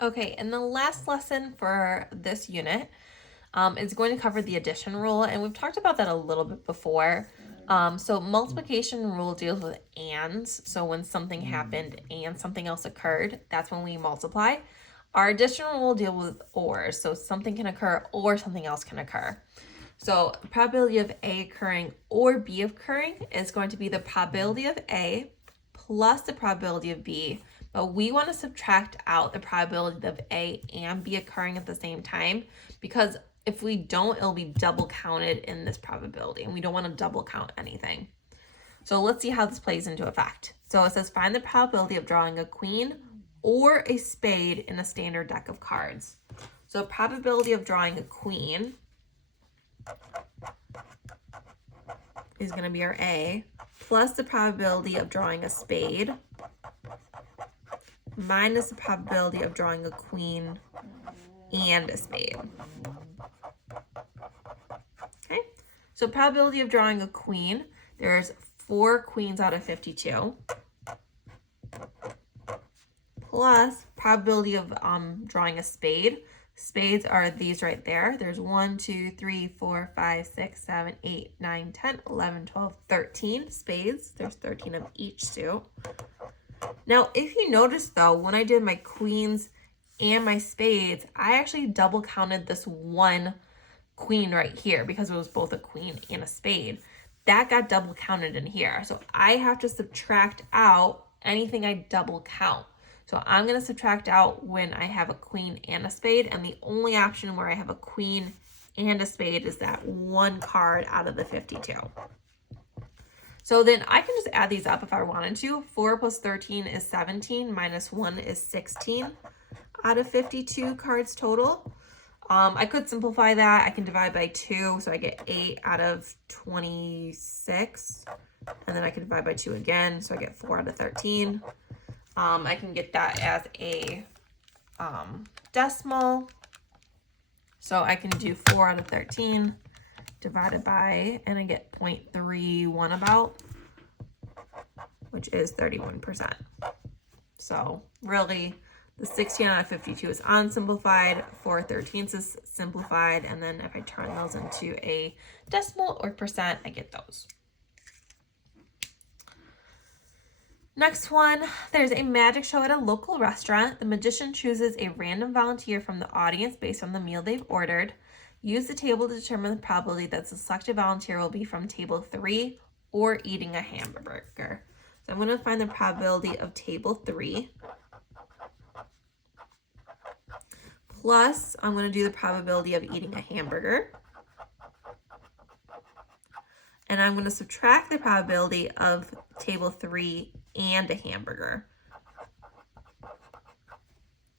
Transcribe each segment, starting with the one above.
Okay, and the last lesson for this unit is going to cover the addition rule, and we've talked about that a little bit before. So multiplication rule deals with ands. So when something happened and something else occurred, that's when we multiply. Our addition rule deal with ors. So something can occur or something else can occur. So the probability of A occurring or B occurring is going to be the probability of A plus the probability of B, but we want to subtract out the probability of A and B occurring at the same time, because if we don't, it'll be double counted in this probability, and we don't want to double count anything. So let's see how this plays into effect. So it says find the probability of drawing a queen or a spade in a standard deck of cards. So probability of drawing a queen is going to be our A, plus the probability of drawing a spade, minus the probability of drawing a queen and a spade. Okay, so probability of drawing a queen, there's 4 queens out of 52, plus probability of drawing a spade. Spades are these right there. There's 1, 2, 3, 4, 5, 6, 7, 8, 9, 10, 11, 12, 13 spades. There's 13 of each suit. Now, if you notice though, when I did my queens and my spades, I actually double counted this one queen right here because it was both a queen and a spade. That got double counted in here. So I have to subtract out anything I double count. So I'm going to subtract out when I have a queen and a spade, and the only option where I have a queen and a spade is that one card out of the 52. So then I can just add these up if I wanted to. 4 plus 13 is 17, minus 1 is 16 out of 52 cards total. I could simplify that. I can divide by 2, so I get 8 out of 26. And then I can divide by 2 again, so I get 4 out of 13. I can get that as a decimal. So I can do 4 out of 13 divided by, and I get 0.31 about, which is 31%. So really, the 16 out of 52 is unsimplified, 4/13 is simplified, and then if I turn those into a decimal or percent, I get those. Next one, there's a magic show at a local restaurant. The magician chooses a random volunteer from the audience based on the meal they've ordered. Use the table to determine the probability that the selected volunteer will be from table 3 or eating a hamburger. So I'm going to find the probability of table 3. Plus, I'm going to do the probability of eating a hamburger. And I'm going to subtract the probability of table 3 and a hamburger.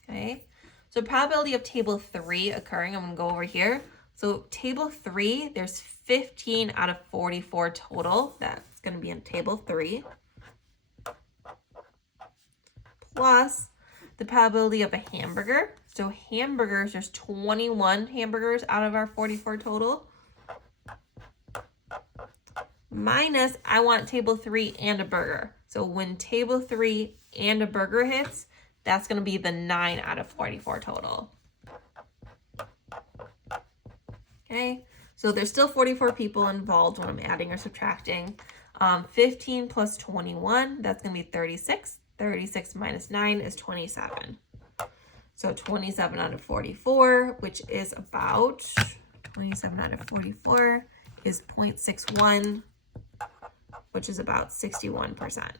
Okay, so probability of table 3 occurring, I'm going to go over here. So table 3, there's 15 out of 44 total. That's going to be in table 3. Plus the probability of a hamburger. So hamburgers, there's 21 hamburgers out of our 44 total. Minus, I want table 3 and a burger. So when table 3 and a burger hits, that's going to be the 9 out of 44 total. Okay, so there's still 44 people involved when I'm adding or subtracting. 15 plus 21, that's going to be 36. 36 minus 9 is 27. So 27 out of 44, which is about 27 out of 44 is 0.61, which is about 61%.